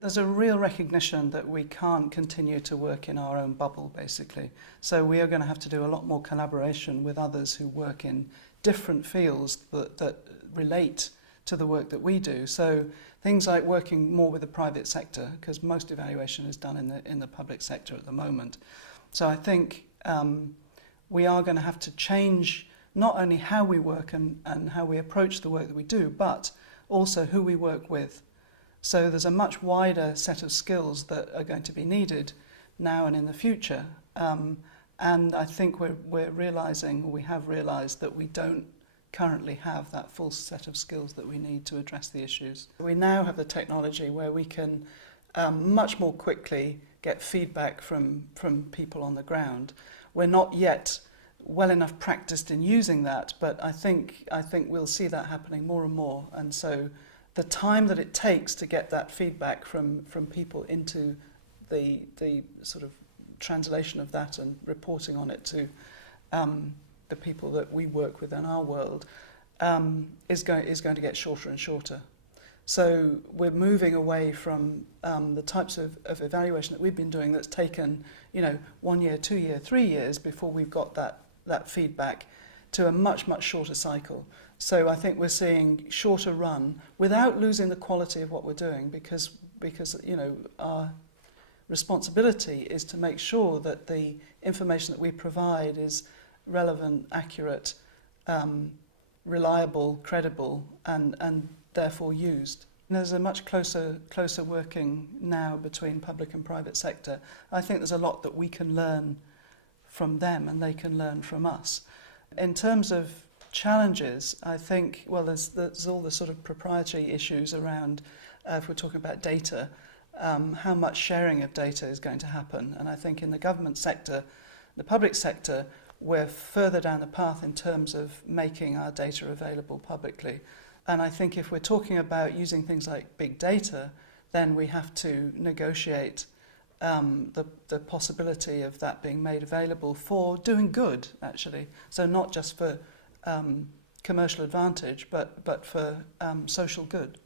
There's a real recognition that we can't continue to work in our own bubble, basically. So we are going to have to do a lot more collaboration with others who work in different fields that relate to the work that we do. So things like working more with the private sector, because most evaluation is done in the public sector at the moment. So I think we are going to have to change not only how we work and how we approach the work that we do, but also who we work with. So there's a much wider set of skills that are going to be needed now and in the future. And I think we're realising, or we have realised, that we don't currently have that full set of skills that we need to address the issues. We now have the technology where we can much more quickly get feedback from people on the ground. We're not yet well enough practiced in using that, but I think we'll see that happening more and more. And so the time that it takes to get that feedback from people into the sort of translation of that and reporting on it to the people that we work with in our world is going to get shorter and shorter. So we're moving away from the types of evaluation that we've been doing that's taken 1 year, 2 year, 3 years before we've got that feedback, to a much shorter cycle. So I think we're seeing shorter run without losing the quality of what we're doing, because our responsibility is to make sure that the information that we provide is relevant, accurate, reliable, credible, and therefore used. And there's a much closer working now between public and private sector. I think there's a lot that we can learn from them and they can learn from us. In terms of challenges, I think, well, there's all the sort of proprietary issues around, if we're talking about data, how much sharing of data is going to happen. And I think in the government sector, the public sector, we're further down the path in terms of making our data available publicly. And I think if we're talking about using things like big data, then we have to negotiate the possibility of that being made available for doing good, actually. So not just for commercial advantage, but for social good.